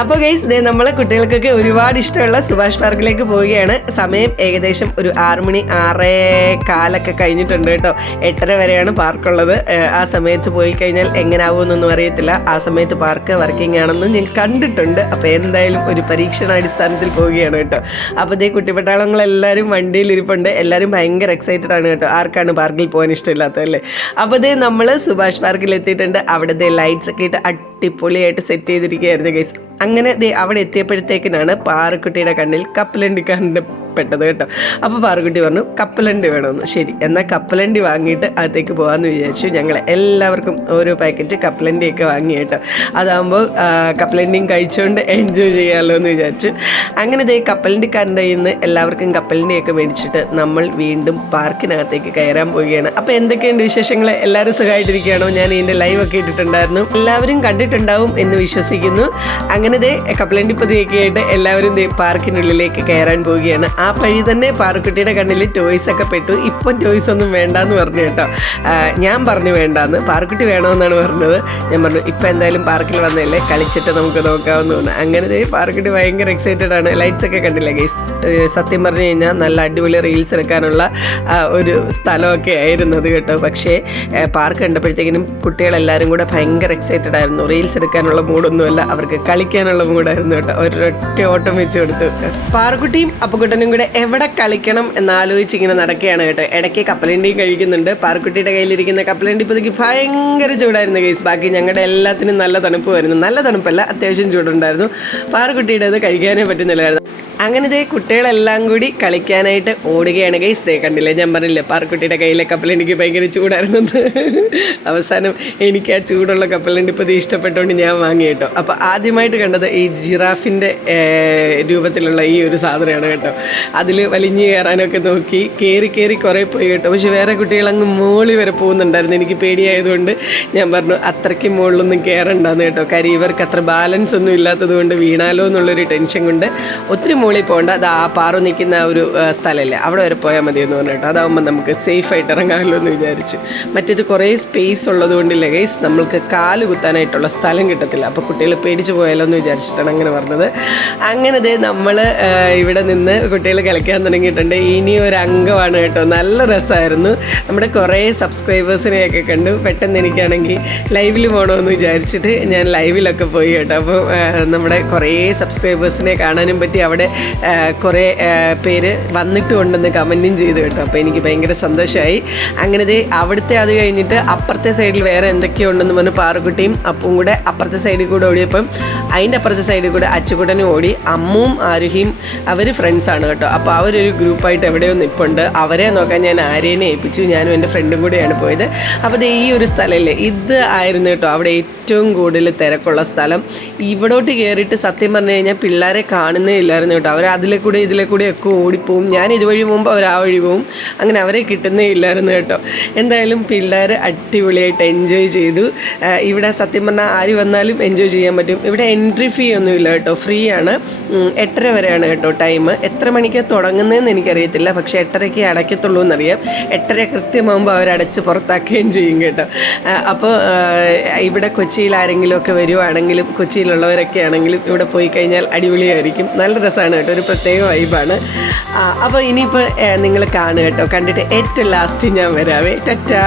അപ്പോൾ ഗൈസ് ദേ നമ്മളെ കുട്ടികൾക്കൊക്കെ ഒരുപാട് ഇഷ്ടമുള്ള സുഭാഷ് പാർക്കിലേക്ക് പോവുകയാണ്. സമയം ഏകദേശം ഒരു 6 മണി 6:15 കഴിഞ്ഞിട്ടുണ്ട് കേട്ടോ. 8:30 വരെയാണ് പാർക്കുള്ളത്. ആ സമയത്ത് പോയി കഴിഞ്ഞാൽ എങ്ങനെയാവുമെന്നൊന്നും അറിയത്തില്ല. ആ സമയത്ത് പാർക്ക് വർക്കിംഗ് ആണെന്ന് ഞാൻ കണ്ടിട്ടുണ്ട്. അപ്പോൾ എന്തായാലും ഒരു പരീക്ഷണാടിസ്ഥാനത്തിൽ പോവുകയാണ് കേട്ടോ. അപ്പോൾ ദേ കുട്ടിപ്പട്ടാളങ്ങളെല്ലാവരും വണ്ടിയിലിരിപ്പുണ്ട്. എല്ലാവരും ഭയങ്കര എക്സൈറ്റഡ് ആണ് കേട്ടോ. ആർക്കാണ് പാർക്കിൽ പോകാൻ ഇഷ്ടമില്ലാത്തതല്ലേ? അപ്പോൾ ദേ നമ്മൾ സുഭാഷ് പാർക്കിൽ എത്തിയിട്ടുണ്ട്. അവിടുത്തെ ലൈറ്റ്സ് ഒക്കെ ഇട്ട് അടിപൊളിയായിട്ട് സെറ്റ് ചെയ്തിരിക്കുകയായിരുന്നു ഗൈസ്. അങ്ങനെ അവിടെ എത്തിയപ്പോഴത്തേക്കിനാണ് പാറുക്കുട്ടിയുടെ കണ്ണിൽ കപ്പലണ്ടി കണ്ടപ്പെട്ടത് കേട്ടോ. അപ്പോൾ പാറുക്കുട്ടി പറഞ്ഞു കപ്പലണ്ടി വേണമെന്ന്. ശരി, എന്നാൽ കപ്പലണ്ടി വാങ്ങിയിട്ട് അകത്തേക്ക് പോകാമെന്ന് വിചാരിച്ചു. ഞങ്ങൾ എല്ലാവർക്കും ഓരോ പാക്കറ്റ് കപ്പലണ്ടിയൊക്കെ വാങ്ങി കേട്ടോ. അതാകുമ്പോൾ കപ്പലണ്ടിയും കഴിച്ചുകൊണ്ട് എൻജോയ് ചെയ്യാമല്ലോ എന്ന് വിചാരിച്ചു. അങ്ങനെ ദേ കപ്പലണ്ടിക്കാരൻ്റെ കയ്യിൽ നിന്ന് എല്ലാവർക്കും കപ്പലണ്ടിയൊക്കെ മേടിച്ചിട്ട് നമ്മൾ വീണ്ടും പാർക്കിനകത്തേക്ക് കയറാൻ പോവുകയാണ്. അപ്പോൾ എന്തൊക്കെയുണ്ട് വിശേഷങ്ങൾ? എല്ലാവരും സുഖമായിട്ടിരിക്കുകയാണോ? ഞാൻ ഇതിൻ്റെ ലൈവൊക്കെ ഇട്ടിട്ടുണ്ടായിരുന്നു, എല്ലാവരും കണ്ടിട്ടുണ്ടാവും എന്ന് വിശ്വസിക്കുന്നു. അങ്ങനെ ദേ കപ്പലണ്ടിപ്പതിയൊക്കെ ആയിട്ട് എല്ലാവരും ദേ പാർക്കിനുള്ളിലേക്ക് കയറാൻ പോവുകയാണ്. ആ വഴി തന്നെ പാറുക്കുട്ടിയുടെ കണ്ണിൽ ടോയ്സ് ഒക്കെ പെട്ടു. ഇപ്പം ടോയ്സ് ഒന്നും വേണ്ടാന്ന് പറഞ്ഞു കേട്ടോ. ഞാൻ പറഞ്ഞു വേണ്ടാന്ന്, പാറുക്കുട്ടി വേണമെന്നാണ് പറഞ്ഞത്. ഞാൻ പറഞ്ഞു ഇപ്പം എന്തായാലും പാർക്കിൽ വന്നതല്ലേ, കളിച്ചിട്ട് നമുക്ക് നോക്കാമെന്ന് പറഞ്ഞു. അങ്ങനെ ദേ പാറുക്കുട്ടി ഭയങ്കര എക്സൈറ്റഡ് ആണ്. ലൈറ്റ്സ് ഒക്കെ കണ്ടില്ല ഗൈസ്. സത്യം പറഞ്ഞു കഴിഞ്ഞാൽ നല്ല അടിപൊളി റീൽസ് എടുക്കാനുള്ള ഒരു സ്ഥലമൊക്കെ ആയിരുന്നത് കേട്ടോ. പക്ഷേ പാർക്ക് കണ്ടപ്പോഴത്തേക്കിനും കുട്ടികളെല്ലാവരും കൂടെ ഭയങ്കര എക്സൈറ്റഡ് ആയിരുന്നു. റീൽസ് എടുക്കാനുള്ള മൂഡൊന്നുമല്ല, അവർക്ക് കളിക്കാനുള്ള മൂഡായിരുന്നു കേട്ടോ. ഒരൊറ്റ ഓട്ടം വെച്ച് കൊടുത്തു. പാറുക്കുട്ടിയും അപ്പുക്കുട്ടനും കൂടെ എവിടെ കളിക്കണം എന്നാലോചിച്ച് ഇങ്ങനെ നടക്കുകയാണ് കേട്ടോ. ഇടയ്ക്ക് കപ്പലണ്ടിയും കഴിക്കുന്നുണ്ട്. പാറുക്കുട്ടിയുടെ കയ്യിലിരിക്കുന്ന കപ്പലണ്ടി പതിക്ക് ഭയങ്കര ചൂടായിരുന്നു ഗൈസ്. ബാക്കി ഞങ്ങളുടെ എല്ലാത്തിനും നല്ല തണുപ്പുമായിരുന്നു. നല്ല തണുപ്പല്ല, അത്യാവശ്യം ചൂടുണ്ടായിരുന്നു. പാറുക്കുട്ടിയുടെ അത് കഴിക്കാനേ പറ്റുന്നില്ലായിരുന്നു. അങ്ങനെ ദേ കുട്ടികളെല്ലാം കൂടി കളിക്കാനായിട്ട് ഓടുകയാണ് ഗൈസ്. ദേ കണ്ടില്ലേ, ഞാൻ പറഞ്ഞില്ലേ പാറുക്കുട്ടിയുടെ കയ്യിലെ കപ്പലണ്ടിക്ക് ഭയങ്കര ചൂടായിരുന്നെന്ന്. അവസാനം എനിക്ക് ആ ചൂടുള്ള കപ്പലണ്ടി ഇപ്പോൾ ഇഷ്ടപ്പെട്ടുകൊണ്ട് ഞാൻ വാങ്ങി കേട്ടോ. അപ്പോൾ ആദ്യമായിട്ട് കണ്ടത് ഈ ജിറാഫിൻ്റെ രൂപത്തിലുള്ള ഈ ഒരു സാധനമാണ് കേട്ടോ. അതിൽ വലിഞ്ഞു കയറാനൊക്കെ നോക്കി കയറി കുറേ പോയി കേട്ടോ. പക്ഷെ വേറെ കുട്ടികളങ്ങ് മുകളിൽ വരെ പോകുന്നുണ്ടായിരുന്നു. എനിക്ക് പേടിയായതുകൊണ്ട് ഞാൻ പറഞ്ഞു അത്രയ്ക്ക് മുകളിലൊന്നും കയറണ്ടെന്ന് കേട്ടോ. കാര്യം ഇവർക്ക് അത്ര ബാലൻസ് ഒന്നും ഇല്ലാത്തത് കൊണ്ട് വീണാലോ എന്നുള്ളൊരു ടെൻഷൻ കൊണ്ട് ഒത്തിരി മുകളിൽ പോകണ്ട. അത് ആ പാറു നിൽക്കുന്ന ഒരു സ്ഥലമല്ലേ, അവിടെ വരെ പോയാൽ മതി എന്ന് പറഞ്ഞു കേട്ടോ. അതാകുമ്പോൾ നമുക്ക് സേഫായിട്ട് ഇറങ്ങാമല്ലോ എന്ന് വിചാരിച്ചു. മറ്റേത് കുറേ സ്പേസ് ഉള്ളത് കൊണ്ടില്ല ഗൈസ്, നമ്മൾക്ക് കാല് കുത്താനായിട്ടുള്ള സ്ഥലം കിട്ടത്തില്ല. അപ്പോൾ കുട്ടികൾ പേടിച്ച് പോയാലോ എന്ന് വിചാരിച്ചിട്ടാണ് അങ്ങനെ പറഞ്ഞത്. അങ്ങനെ ദേ നമ്മൾ ഇവിടെ നിന്ന് കുട്ടികൾ കളിക്കാൻ തുടങ്ങിയിട്ടുണ്ട്. ഇനി ഒരു അംഗമാണ് കേട്ടോ. നല്ല രസമായിരുന്നു. നമ്മുടെ കുറേ സബ്സ്ക്രൈബേഴ്സിനെയൊക്കെ കണ്ടു. പെട്ടെന്ന് എനിക്കാണെങ്കിൽ ലൈവിൽ പോകണമെന്ന് വിചാരിച്ചിട്ട് ഞാൻ ലൈവിലൊക്കെ പോയി കേട്ടോ. അപ്പോൾ നമ്മുടെ കുറേ സബ്സ്ക്രൈബേഴ്സിനെ കാണാനും പറ്റി. അവിടെ കുറേ പേര് വന്നിട്ടുണ്ടെന്ന് കമൻറ്റും ചെയ്തു കേട്ടോ. അപ്പോൾ എനിക്ക് ഭയങ്കര സന്തോഷമായി. അങ്ങനെ ദേ അവിടുത്തെ അത് കഴിഞ്ഞിട്ട് അപ്പുറത്തെ സൈഡിൽ വേറെ എന്തൊക്കെയോ ഉണ്ടെന്ന് പറഞ്ഞ് പാറുക്കുട്ടിയും അപ്പും കൂടെ അപ്പുറത്തെ സൈഡിൽ കൂടെ ഓടിയപ്പം അതിൻ്റെ അപ്പുറത്തെ സൈഡിൽ കൂടെ അച്ചുകുട്ടനും ഓടി. അമ്മും ആരുഹിയും അവർ ഫ്രണ്ട്സാണ് കേട്ടോ. അപ്പോൾ അവരൊരു ഗ്രൂപ്പായിട്ട് എവിടെയോ നിൽപ്പുണ്ട്. അവരെ നോക്കാൻ ഞാൻ ആര്യനെ ഏൽപ്പിച്ചു. ഞാനും എൻ്റെ ഫ്രണ്ടും കൂടെയാണ് പോയത്. അപ്പോൾ ദേ ഈ ഒരു സ്ഥലമല്ലേ, ഇത് ആയിരുന്നു കേട്ടോ അവിടെ ഏറ്റവും കൂടുതൽ തിരക്കുള്ള സ്ഥലം. ഇവിടോട്ട് കയറിയിട്ട് സത്യം പറഞ്ഞു കഴിഞ്ഞാൽ പിള്ളേരെ കാണുന്നേ ഇല്ലായിരുന്നു കേട്ടോ. അവർ ഇതിലെ കൂടെ ഒക്കെ ഓടിപ്പോവും. ഞാൻ ഇതുവഴി പോകുമ്പോൾ അവർ ആ വഴി പോവും. അങ്ങനെ അവരെ കിട്ടുന്നേ ഇല്ലായിരുന്നു കേട്ടോ. എന്തായാലും പിള്ളേർ അടിപൊളിയായിട്ട് എൻജോയ് ചെയ്തു. ഇവിടെ സത്യം പറഞ്ഞാൽ ആര് വന്നാലും എൻജോയ് ചെയ്യാൻ പറ്റും. ഇവിടെ എൻട്രി ഫീ ഒന്നുമില്ല കേട്ടോ, ഫ്രീ ആണ്. 8:30 വരെയാണ് കേട്ടോ ടൈം. എത്ര മണിക്കാണ് തുടങ്ങുന്നതെന്ന് എനിക്കറിയത്തില്ല, പക്ഷേ 8:30 അടയ്ക്കത്തുള്ളൂ എന്നറിയാം. 8:30 കൃത്യമാകുമ്പോൾ അവരടച്ച് പുറത്താക്കുകയും ചെയ്യും കേട്ടോ. അപ്പോൾ ഇവിടെ കൊച്ചിയിൽ ആരെങ്കിലുമൊക്കെ വരുവാണെങ്കിലും കൊച്ചിയിലുള്ളവരൊക്കെ ആണെങ്കിലും ഇവിടെ പോയി കഴിഞ്ഞാൽ അടിപൊളിയായിരിക്കും. നല്ല രസമാണ് കേട്ടോ, ഒരു പ്രത്യേക വൈബാണ്. അപ്പോൾ ഇനിയിപ്പോൾ നിങ്ങൾ കാണുക കേട്ടോ. കണ്ടിട്ട് ഏറ്റവും ലാസ്റ്റ് ഞാൻ വരാവേ. ടാറ്റാ.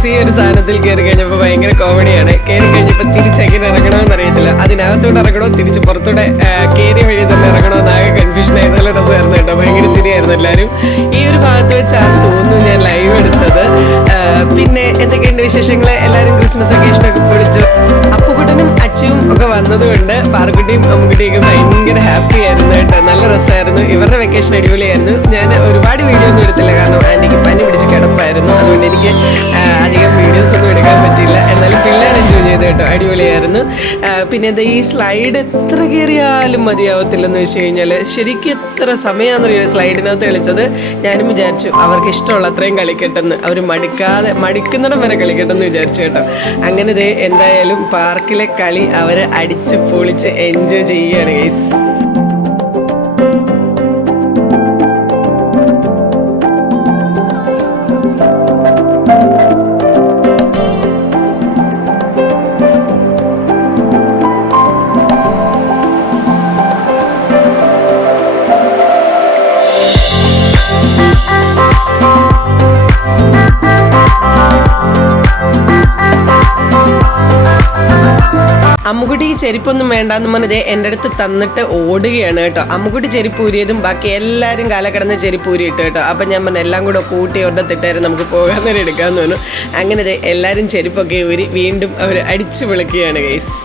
ഗൈസ് ഈ ഒരു സാധനത്തിൽ കയറി കഴിഞ്ഞപ്പോൾ ഭയങ്കര കോമഡിയാണ്. കയറി കഴിഞ്ഞപ്പോൾ തിരിച്ചെങ്ങനെ ഇറങ്ങണമെന്ന് അറിയത്തില്ല. അതിനകത്തോട്ട് ഇറങ്ങണോ തിരിച്ച് പുറത്തൂടെ കയറിയ വഴി തന്നെ ഇറങ്ങണോ എന്നാകെ കൺഫ്യൂഷൻ ആയി. നല്ല രസമായിരുന്നു കേട്ടോ, ഭയങ്കര ചിരിയായിരുന്നു എല്ലാവരും. ഈ ഒരു ഭാഗത്ത് വെച്ചാണ് തോന്നുന്നു ഞാൻ ലൈവ് എടുത്തത്. പിന്നെ എന്തൊക്കെയുണ്ട് വിശേഷങ്ങൾ? എല്ലാവരും ക്രിസ്മസ് വെക്കേഷനൊക്കെ പൊളിച്ചു. അപ്പുകുട്ടനും അച്ചുവും ഒക്കെ വന്നതുകൊണ്ട് പാറുക്കുട്ടിയും അമ്മുക്കുട്ടിയൊക്കെ ഭയങ്കര ഹാപ്പി ആയിരുന്നു കേട്ടോ. നല്ല രസമായിരുന്നു. ഇവരുടെ വെക്കേഷൻ അടിപൊളിയായിരുന്നു. ഞാൻ ഒരുപാട് വീഡിയോ ഒന്നും എടുത്തില്ല, കാരണം എനിക്ക് പനി പിടിച്ച് കിടപ്പായിരുന്നു. അതുകൊണ്ട് എനിക്ക് അധികം വീഡിയോസ് ഒന്നും എടുക്കാൻ പറ്റിയില്ല. എന്നാലും പിള്ളേർ എൻജോയ് ചെയ്തു കേട്ടോ, അടിപൊളിയായിരുന്നു. പിന്നെ എന്താ ഈ സ്ലൈഡ് എത്ര കയറിയാലും മതിയാവത്തില്ലെന്ന് വെച്ച് കഴിഞ്ഞാൽ ശരിക്കും എത്ര സമയമാണെന്നറിയോ സ്ലൈഡിനകത്ത് കളിച്ചത്. ഞാനും വിചാരിച്ചു അവർക്ക് ഇഷ്ടമുള്ള അത്രയും കളിക്കട്ടെന്ന്, അവർ മടിക്കുന്നിടം വരെ കളിക്കട്ടെന്ന് വിചാരിച്ചു കേട്ടോ. അങ്ങനെ ദേ എന്തായാലും പാർക്കിലെ കളി അവർ അടിച്ച് പൊളിച്ച് എൻജോയ് ചെയ്യുകയാണ് ഗൈസ്. അമ്മുക്കുട്ടിക്ക് ചെരുപ്പൊന്നും വേണ്ടാന്ന് പറഞ്ഞത് എൻ്റെ അടുത്ത് തന്നിട്ട് ഓടുകയാണ് കേട്ടോ. അമ്മുക്കുട്ടി ചെരുപ്പ് ഊരിയതും ബാക്കി എല്ലാവരും കാലക്കിടന്ന് ചെരുപ്പ് ഊരിയിട്ട് കേട്ടോ. അപ്പം ഞാൻ പറഞ്ഞു എല്ലാം കൂടെ കൂട്ടി ഒരിടത്തിട്ടായിരുന്നു നമുക്ക് പോകാൻ നേരം എടുക്കാമെന്ന് തോന്നുന്നു. അങ്ങനെ എല്ലാവരും ചെരുപ്പൊക്കെ ഊരി വീണ്ടും അവർ അടിച്ചു വിളിക്കുകയാണ് ഗൈസ്.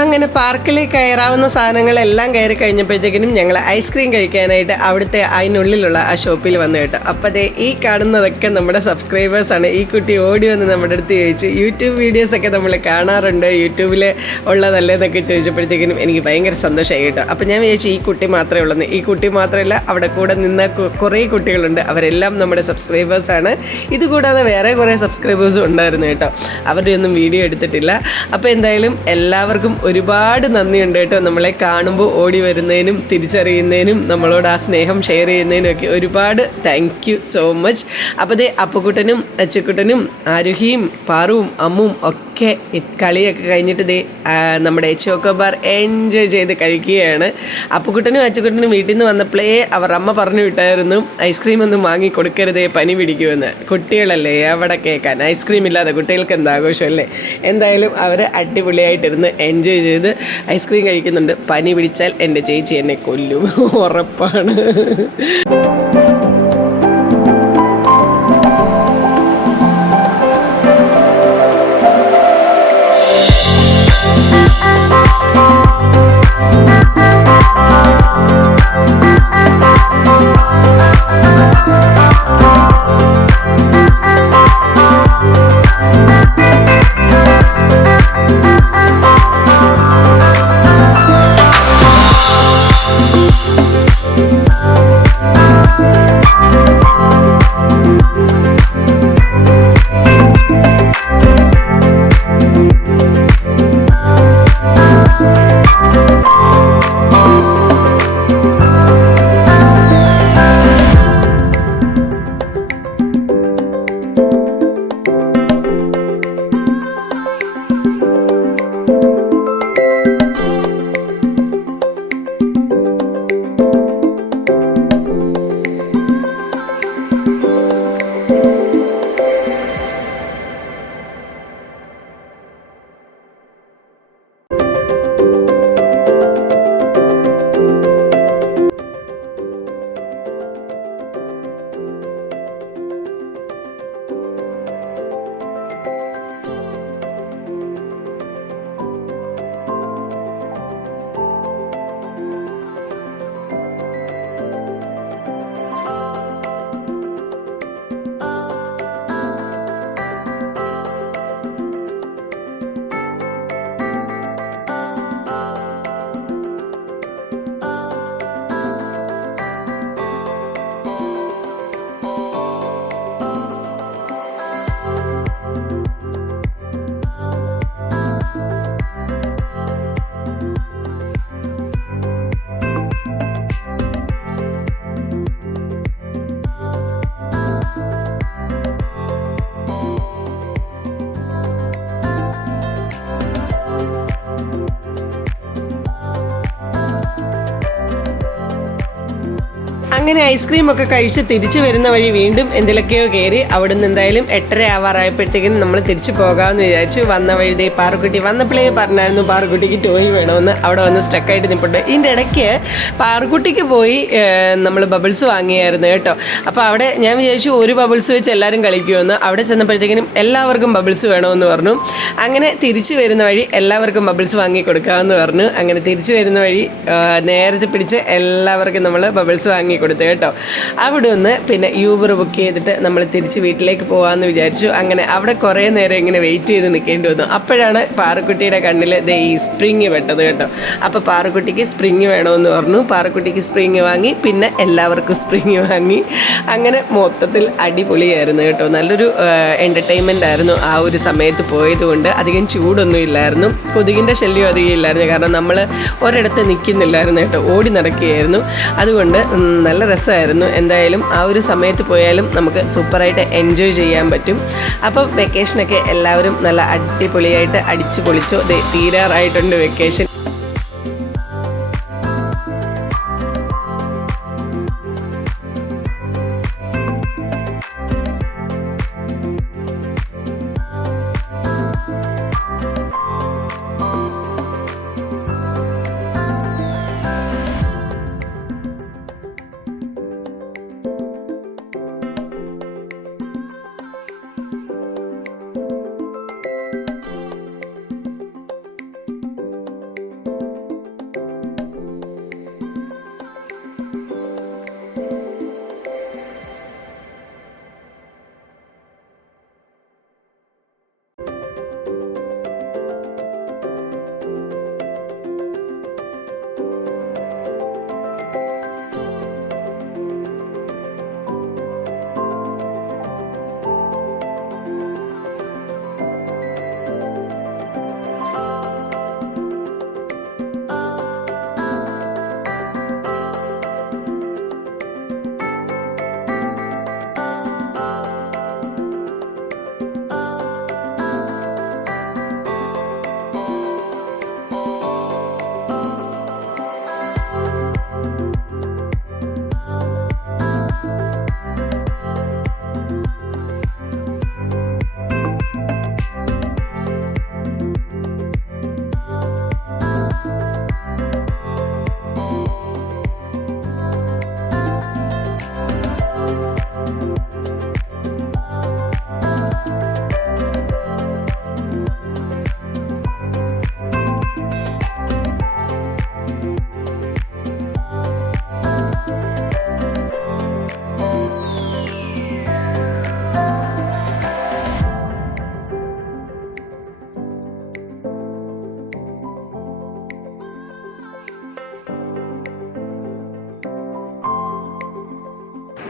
അങ്ങനെ പാർക്കിൽ കയറാവുന്ന സാധനങ്ങളെല്ലാം കയറി കഴിഞ്ഞപ്പോഴത്തേക്കിനും ഞങ്ങൾ ഐസ്ക്രീം കഴിക്കാനായിട്ട് അവിടുത്തെ അതിനുള്ളിലുള്ള ആ ഷോപ്പിൽ വന്നു കേട്ടോ. അപ്പോൾ അതേ ഈ കാണുന്നതൊക്കെ നമ്മുടെ സബ്സ്ക്രൈബേഴ്സാണ്. ഈ കുട്ടി ഓടി വന്ന് നമ്മുടെ അടുത്ത് ചോദിച്ചു യൂട്യൂബ് വീഡിയോസൊക്കെ നമ്മൾ കാണാറുണ്ട്, യൂട്യൂബിൽ ഉള്ളതല്ലേ എന്നൊക്കെ ചോദിച്ചപ്പോഴത്തേക്കിനും എനിക്ക് ഭയങ്കര സന്തോഷമായി കേട്ടോ. അപ്പോൾ ഞാൻ വിചാരിച്ചു ഈ കുട്ടി മാത്രമേ ഉള്ളൂ. ഈ കുട്ടി മാത്രമല്ല, അവിടെ കൂടെ നിന്ന കുറേ കുട്ടികളുണ്ട്, അവരെല്ലാം നമ്മുടെ സബ്സ്ക്രൈബേഴ്സാണ്. ഇതുകൂടാതെ വേറെ കുറേ സബ്സ്ക്രൈബേഴ്സും ഉണ്ടായിരുന്നു കേട്ടോ. അവരുടെ ഒന്നും വീഡിയോ എടുത്തിട്ടില്ല. അപ്പോൾ എന്തായാലും എല്ലാവർക്കും ഒരുപാട് നന്ദിയുണ്ട് കേട്ടോ. നമ്മളെ കാണുമ്പോൾ ഓടി വരുന്നതിനും തിരിച്ചറിയുന്നതിനും നമ്മളോട് ആ സ്നേഹം ഷെയർ ചെയ്യുന്നതിനും ഒക്കെ ഒരുപാട് താങ്ക് യു സോ മച്ച്. അപ്പോൾ ദേ അപ്പുക്കുട്ടനും അച്ചുക്കുട്ടനും ആരുഹിയും പാറുവും അമ്മും ഒക്കെ കളിയൊക്കെ കഴിഞ്ഞിട്ട് ദേ നമ്മുടെ ചോക്കോബാർ എൻജോയ് ചെയ്ത് കഴിക്കുകയാണ്. അപ്പുക്കുട്ടനും അച്ചുക്കുട്ടനും വീട്ടിൽ നിന്ന് വന്നപ്പോഴേ അവർ അമ്മ പറഞ്ഞു വിട്ടായിരുന്നു ഐസ്ക്രീം ഒന്നും വാങ്ങി കൊടുക്കരുതേ, പനി പിടിക്കുമെന്ന്. കുട്ടികളല്ലേ അവിടെ കേൾക്കാൻ, ഐസ്ക്രീം ഇല്ലാതെ കുട്ടികൾക്ക് എന്താ ആഘോഷമല്ലേ. എന്തായാലും അവർ അടിപൊളിയായിട്ടിരുന്ന് എൻജോയ് ചെയ്ത് ഐസ്ക്രീം കഴിക്കുന്നുണ്ട്. പനി പിടിച്ചാൽ എൻ്റെ ചേച്ചി എന്നെ കൊല്ലും, ഉറപ്പാണ്. അങ്ങനെ ഐസ്ക്രീം ഒക്കെ കഴിച്ച് തിരിച്ചു വരുന്ന വഴി വീണ്ടും എന്തിലൊക്കെയോ കയറി. അവിടുന്ന് എന്തായാലും 8:30 ആവാറായപ്പോഴത്തേക്കും നമ്മൾ തിരിച്ചു പോകാമെന്ന് വിചാരിച്ചു. വന്ന വഴി പാറുക്കുട്ടി വന്നപ്പോഴേ പറഞ്ഞായിരുന്നു പാറുക്കുട്ടിക്ക് ടോയ് വേണമെന്ന്. അവിടെ വന്ന് സ്റ്റക്കായിട്ട് നിൽപ്പുണ്ട്. ഇതിൻ്റെ ഇടയ്ക്ക് പാറുക്കുട്ടിക്ക് പോയി നമ്മൾ ബബിൾസ് വാങ്ങിയായിരുന്നു കേട്ടോ. അപ്പോൾ അവിടെ ഞാൻ വിചാരിച്ചു ഒരു ബബിൾസ് വെച്ച് എല്ലാവരും കളിക്കുമെന്ന്. അവിടെ ചെന്നപ്പോഴത്തേക്കിനും എല്ലാവർക്കും ബബിൾസ് വേണമെന്ന് പറഞ്ഞു. അങ്ങനെ തിരിച്ചു വരുന്ന വഴി എല്ലാവർക്കും ബബിൾസ് വാങ്ങി കൊടുക്കാമെന്ന് പറഞ്ഞു. അങ്ങനെ തിരിച്ചു വരുന്ന വഴി നേരത്തെ പിടിച്ച് എല്ലാവർക്കും നമ്മൾ ബബിൾസ് വാങ്ങി കൊടുത്തു കേട്ടോ. അവിടെ ഒന്ന് പിന്നെ യൂബർ ബുക്ക് ചെയ്തിട്ട് നമ്മൾ തിരിച്ച് വീട്ടിലേക്ക് പോകാമെന്ന് വിചാരിച്ചു. അങ്ങനെ അവിടെ കുറേ നേരം ഇങ്ങനെ വെയിറ്റ് ചെയ്ത് നിൽക്കേണ്ടി വന്നു. അപ്പോഴാണ് പാറുക്കുട്ടിയുടെ കണ്ണിൽ ഈ സ്പ്രിങ് പെട്ടത് കേട്ടോ. അപ്പോൾ പാറുക്കുട്ടിക്ക് സ്പ്രിങ് വേണമെന്ന് പറഞ്ഞു. പാറുക്കുട്ടിക്ക് സ്പ്രിങ് വാങ്ങി, പിന്നെ എല്ലാവർക്കും സ്പ്രിങ് വാങ്ങി. അങ്ങനെ മൊത്തത്തിൽ അടിപൊളിയായിരുന്നു കേട്ടോ. നല്ലൊരു എൻ്റർടൈൻമെൻ്റ് ആയിരുന്നു ആ ഒരു സമയത്ത് പോയതുകൊണ്ട്. അധികം ചൂടൊന്നും ഇല്ലായിരുന്നു, കൊതുകിൻ്റെ ശല്യം അധികം ഇല്ലായിരുന്നു. കാരണം നമ്മൾ ഒരിടത്ത് നിൽക്കുന്നില്ലായിരുന്നു കേട്ടോ, ഓടി നടക്കുകയായിരുന്നു. അതുകൊണ്ട് നല്ല രസമായിരുന്നു. എന്തായാലും ആ ഒരു സമയത്ത് പോയാലും നമുക്ക് സൂപ്പറായിട്ട് എൻജോയ് ചെയ്യാൻ പറ്റും. അപ്പം വെക്കേഷനൊക്കെ എല്ലാവരും നല്ല അടിപൊളിയായിട്ട് അടിച്ചു പൊളിച്ചു. തീരാറായിട്ടുണ്ട് വെക്കേഷൻ.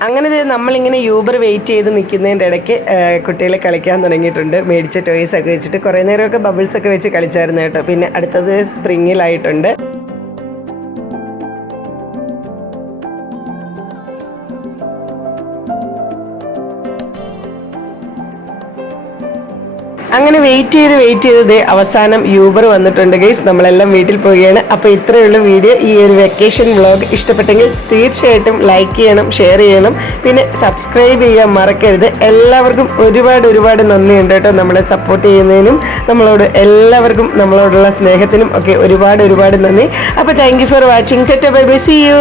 അങ്ങനെ നമ്മളിങ്ങനെ യൂബർ വെയിറ്റ് ചെയ്ത് നിൽക്കുന്നതിൻ്റെ ഇടയ്ക്ക് കുട്ടികൾ കളിക്കാൻ തുടങ്ങിയിട്ടുണ്ട്. മേടിച്ച ടോയ്സൊക്കെ വെച്ചിട്ട് കുറേ നേരമൊക്കെ ബബിൾസൊക്കെ വെച്ച് കളിച്ചായിരുന്നു കേട്ടോ. പിന്നെ അടുത്തത് സ്പ്രിങ്ങിലായിട്ടുണ്ട്. അങ്ങനെ വെയിറ്റ് ചെയ്ത് അവസാനം യൂബർ വന്നിട്ടുണ്ട് ഗൈസ്. നമ്മളെല്ലാം വീട്ടിൽ പോവുകയാണ്. അപ്പോൾ ഇത്രയുള്ള വീഡിയോ. ഈ ഒരു വെക്കേഷൻ വ്ളോഗ് ഇഷ്ടപ്പെട്ടെങ്കിൽ തീർച്ചയായിട്ടും ലൈക്ക് ചെയ്യണം, ഷെയർ ചെയ്യണം, പിന്നെ സബ്സ്ക്രൈബ് ചെയ്യാൻ മറക്കരുത്. എല്ലാവർക്കും ഒരുപാട് നന്ദിയുണ്ട് കേട്ടോ നമ്മളെ സപ്പോർട്ട് ചെയ്യുന്നതിനും എല്ലാവർക്കും നമ്മളോടുള്ള സ്നേഹത്തിനും ഒക്കെ ഒരുപാട് നന്ദി. അപ്പോൾ thank you for watching. Tata bye bye, see U.